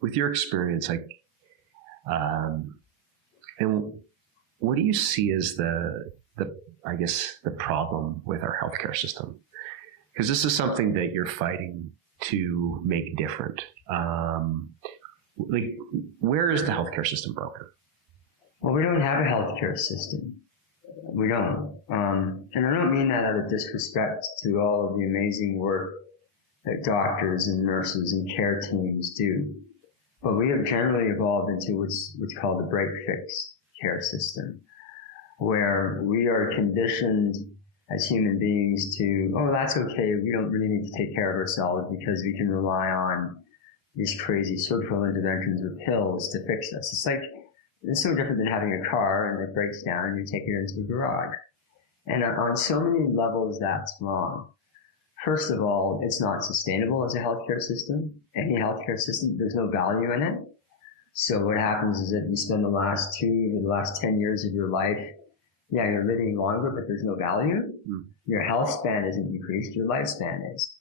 with your experience, like, and what do you see as the problem with our healthcare system? Because this is something that you're fighting to make different. Like, where is the healthcare system broken? Well, we don't have a healthcare system. We don't. And I don't mean that out of disrespect to all of the amazing work that doctors and nurses and care teams do. But we have generally evolved into what's called the break-fix care system, where we are conditioned as human beings to, oh, that's okay, we don't really need to take care of ourselves because we can rely on these crazy surgical interventions or pills to fix us. It's so different than having a car and it breaks down and you take it into a garage. And on so many levels, that's wrong. First of all, it's not sustainable as a healthcare system. Any healthcare system, there's no value in it. So what happens is that you spend the last 2 to the last 10 years of your life, yeah, you're living longer, but there's no value. Your health span isn't increased, your lifespan is.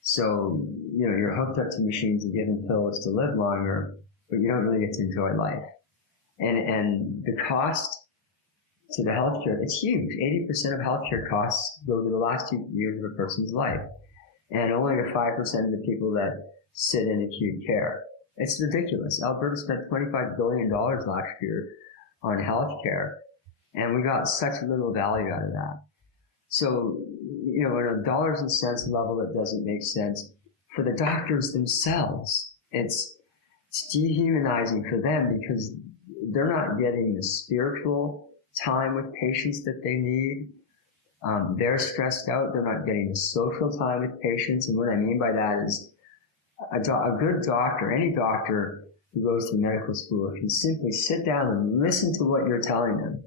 So, you're hooked up to machines and given pills to live longer, but you don't really get to enjoy life. And the cost to the healthcare, it's huge. 80% of healthcare costs go to the last 2 years of a person's life. And only to 5% of the people that sit in acute care. It's ridiculous. Alberta spent $25 billion last year on healthcare, and we got such little value out of that. So, on a dollars and cents level, it doesn't make sense. For the doctors themselves, it's dehumanizing for them because they're not getting the spiritual time with patients that they need. They're stressed out. They're not getting the social time with patients. And what I mean by that is a good doctor, any doctor who goes to medical school, can simply sit down and listen to what you're telling them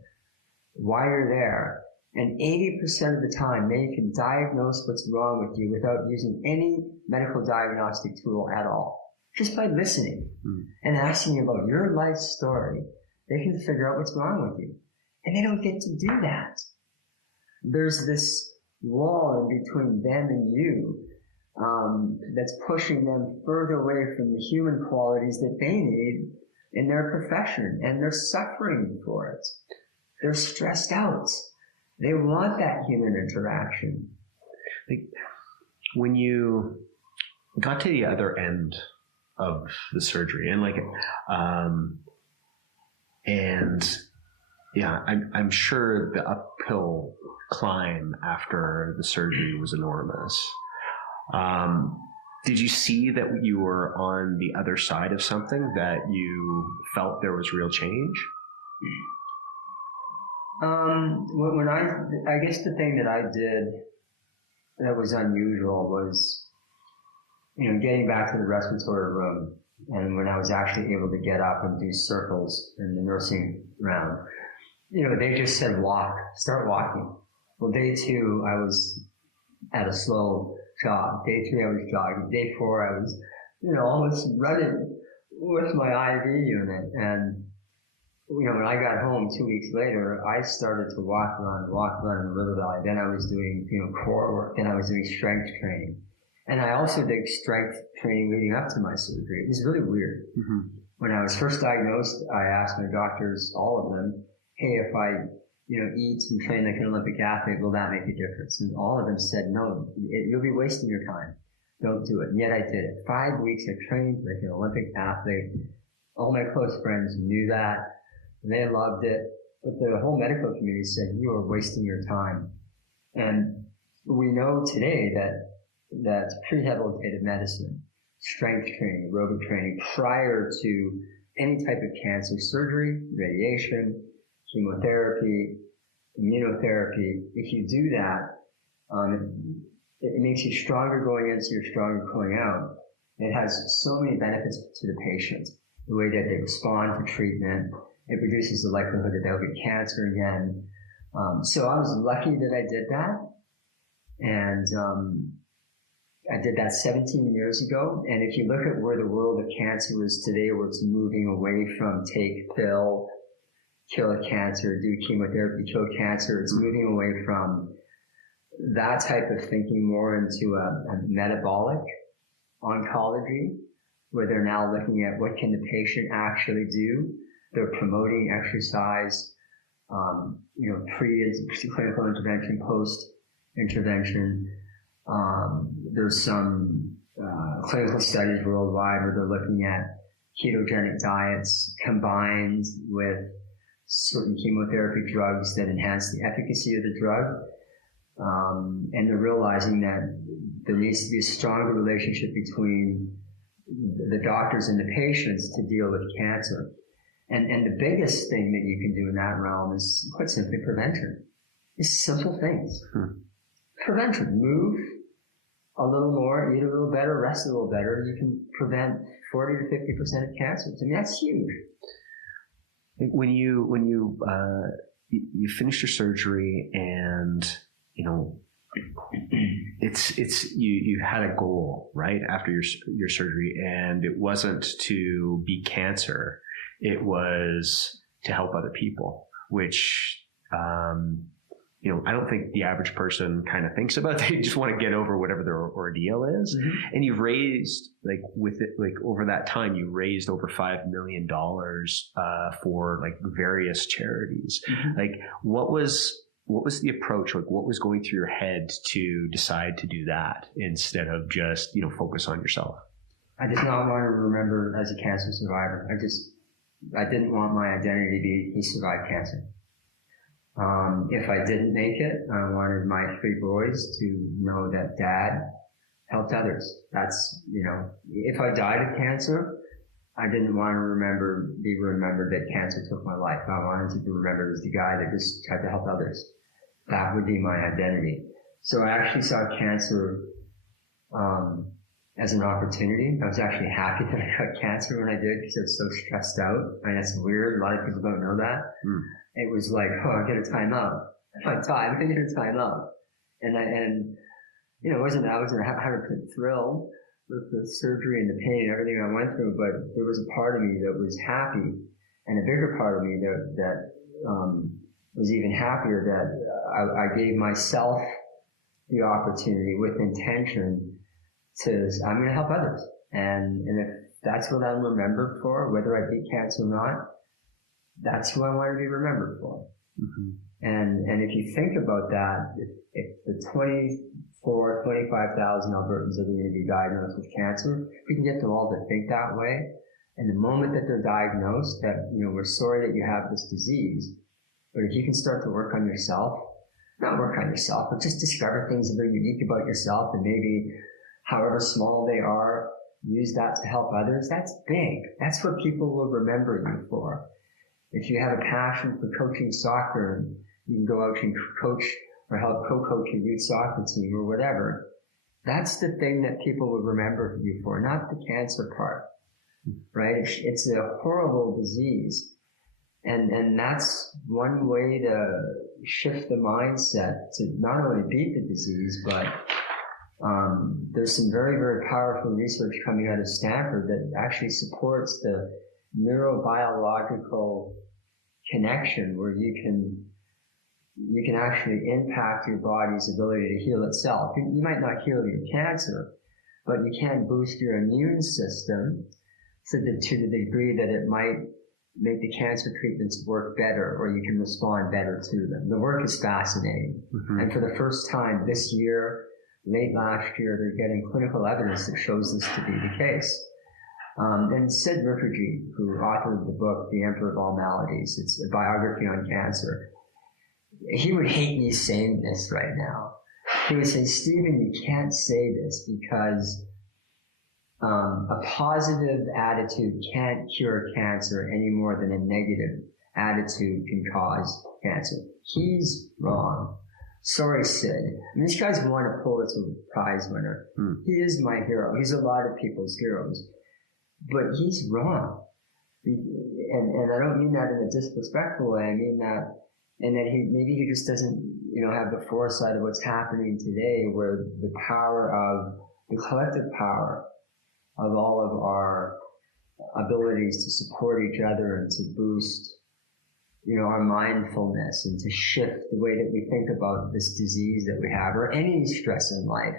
while you're there. And 80% of the time, they can diagnose what's wrong with you without using any medical diagnostic tool at all. Just by listening and asking about your life story, they can figure out what's wrong with you. And they don't get to do that. There's this wall in between them and you that's pushing them further away from the human qualities that they need in their profession, and they're suffering for it. They're stressed out. They want that human interaction. Like, when you got to the other end of the surgery, and I'm sure the uphill climb after the surgery was enormous. Did you see that you were on the other side of something, that you felt there was real change? When I guess the thing that I did that was unusual was, getting back to the respiratory room, and when I was actually able to get up and do circles in the nursing round, they just said start walking. Well, day 2, I was at a slow jog. Day 3, I was jogging. Day 4, I was, almost running with my IV unit. And, when I got home 2 weeks later, I started to walk around in the River Valley. Then I was doing, core work. Then I was doing strength training. And I also did strength training leading up to my surgery. It was really weird. When I was first diagnosed, I asked my doctors, all of them, hey, if I, eat and train like an Olympic athlete, will that make a difference? And all of them said, no, you'll be wasting your time. Don't do it. And yet I did it. 5 weeks I trained like an Olympic athlete. All my close friends knew that. And they loved it. But the whole medical community said, you are wasting your time. And we know today that prehabilitative medicine, strength training, aerobic training, prior to any type of cancer surgery, radiation, chemotherapy, immunotherapy, if you do that, it makes you stronger going in, so you're stronger going out. It has so many benefits to the patient. The way that they respond to treatment, it reduces the likelihood that they'll get cancer again. So I was lucky that I did that. And I did that 17 years ago. And if you look at where the world of cancer is today, where it's moving away from take pill, kill a cancer, do chemotherapy, kill cancer, it's moving away from that type of thinking more into a metabolic oncology, where they're now looking at what can the patient actually do. They're promoting exercise, pre-clinical intervention, post-intervention. There's some clinical studies worldwide where they're looking at ketogenic diets combined with certain chemotherapy drugs that enhance the efficacy of the drug. And they're realizing that there needs to be a stronger relationship between the doctors and the patients to deal with cancer. And the biggest thing that you can do in that realm is, quite simply, prevention. It's simple things. Prevention. Move a little more, eat a little better, rest a little better. You can prevent 40 to 50% of cancers. I mean, that's huge. When you finish your surgery and, you had a goal, right, after your surgery, and it wasn't to beat cancer. It was to help other people, which, I don't think the average person kind of thinks about. They just want to get over whatever their ordeal is. Mm-hmm. And you've raised, over that time, you raised over $5 million for various charities. Mm-hmm. What was the approach? What was going through your head to decide to do that instead of just, focus on yourself? I did not want to remember as a cancer survivor. I didn't want my identity to be he survived cancer. If I didn't make it, I wanted my 3 boys to know that Dad helped others. That's, if I died of cancer, I didn't want to be remembered that cancer took my life. I wanted to be remembered as the guy that just tried to help others. That would be my identity. So I actually saw cancer as an opportunity. I was actually happy that I got cancer when I did because I was so stressed out. I mean, that's weird. A lot of people don't know that. It was like, I get a time out. If I die, I'm going to get a time out. I wasn't 100% thrilled with the surgery and the pain and everything I went through, but there was a part of me that was happy, and a bigger part of me that was even happier that I gave myself the opportunity with intention to, I'm going to help others. And if that's what I'm remembered for, whether I beat cancer or not, that's who I want to be remembered for. Mm-hmm. And if you think about that, if the 25,000 Albertans are going to be diagnosed with cancer, if we can get them all to think that way, and the moment that they're diagnosed, that, we're sorry that you have this disease, but if you can start to work on yourself, not work on yourself, but just discover things that are unique about yourself, and maybe however small they are, use that to help others, that's big. That's what people will remember you for. If you have a passion for coaching soccer, and you can go out and coach or help co-coach a youth soccer team or whatever, that's the thing that people will remember you for, not the cancer part, right? It's a horrible disease. And that's one way to shift the mindset to not only beat the disease, but there's some very, very powerful research coming out of Stanford that actually supports the neurobiological connection where you can actually impact your body's ability to heal itself. You might not heal your cancer, but you can boost your immune system to the degree that it might make the cancer treatments work better, or you can respond better to them. The work is fascinating. Mm-hmm. And for the first time this year, late last year, they're getting clinical evidence that shows this to be the case. And Sid Mukherjee, who authored the book, The Emperor of All Maladies, it's a biography on cancer, he would hate me saying this right now. He would say, Steven, you can't say this because a positive attitude can't cure cancer any more than a negative attitude can cause cancer. He's wrong. Sorry, Sid. I mean, this guy's won a Pulitzer Prize winner. He is my hero. He's a lot of people's heroes. But he's wrong. And I don't mean that in a disrespectful way. I mean that, and that he just doesn't, have the foresight of what's happening today, where the power of, the collective power of all of our abilities to support each other and to boost, our mindfulness and to shift the way that we think about this disease that we have, or any stress in life.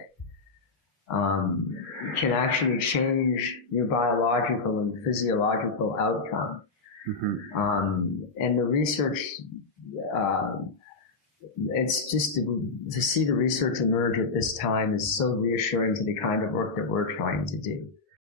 can actually change your biological and physiological outcome. And the research, it's just to see the research emerge at this time is so reassuring to the kind of work that we're trying to do.